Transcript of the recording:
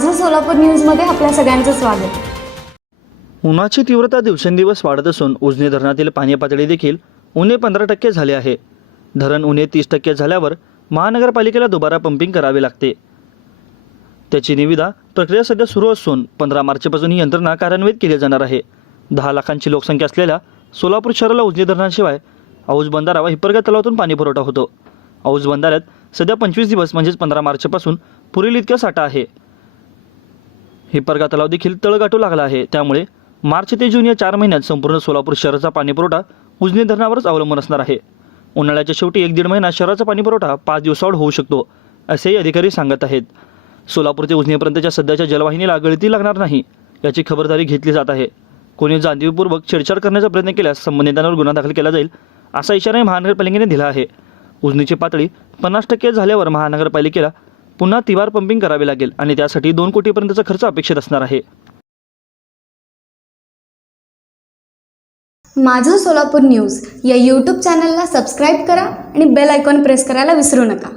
माझं सोलापूर न्यूजमध्ये आपल्या सगळ्यांचं स्वागत. उन्हाची तीव्रता दिवसेंदिवस वाढत असून उजनी धरणातील पाणी पातळी देखील उणे 15% झाले आहे. धरण उणे 30% झाल्यावर महानगरपालिकेला दुबारा पंपिंग करावे लागते. त्याची निविदा प्रक्रिया सध्या सुरू असून 15 मार्चपासून ही यंत्रणा कार्यान्वित केली जाणार आहे. 10 लाखांची लोकसंख्या असलेल्या सोलापूर शहराला उजनी धरणाशिवाय औज बंधारा व हिप्परगा तलावातून पाणी पुरवठा होतो. औज बंधाऱ्यात सध्या 25 दिवस म्हणजेच 15 मार्चपासून पुरेल इतका साठा आहे. हिप्परगा तलाव देखील तळ गाठू लागला आहे. त्यामुळे मार्च ते जून या 4 महिन्यात संपूर्ण सोलापूर शहराचा पाणीपुरवठा उजनी धरणावरच अवलंबून असणार आहे. उन्हाळ्याच्या शेवटी 1-1.5 महिना शहराचा पाणीपुरवठा 5 दिवसाआड होऊ शकतो, असेही अधिकारी सांगत आहेत. सोलापूर ते उजनीपर्यंतच्या सध्याच्या जलवाहिनीला गळती लागणार नाही याची खबरदारी घेतली जात आहे. कोणी जाणीवपूर्वक छेडछाड करण्याचा प्रयत्न केल्यास संबंधितांवर गुन्हा दाखल केला जाईल, असा इशाराही महानगरपालिकेने दिला आहे. उजनीची पातळी 50% झाल्यावर महानगरपालिकेला पुन्हा तिवार पंपिंग करावे लागेल आणि त्यासाठी 2 कोटीपर्यंतचा खर्च अपेक्षित असणार आहे. माझं सोलापूर न्यूज या यूट्यूब चॅनलला सबस्क्राईब करा आणि बेल आयकॉन प्रेस करायला विसरू नका.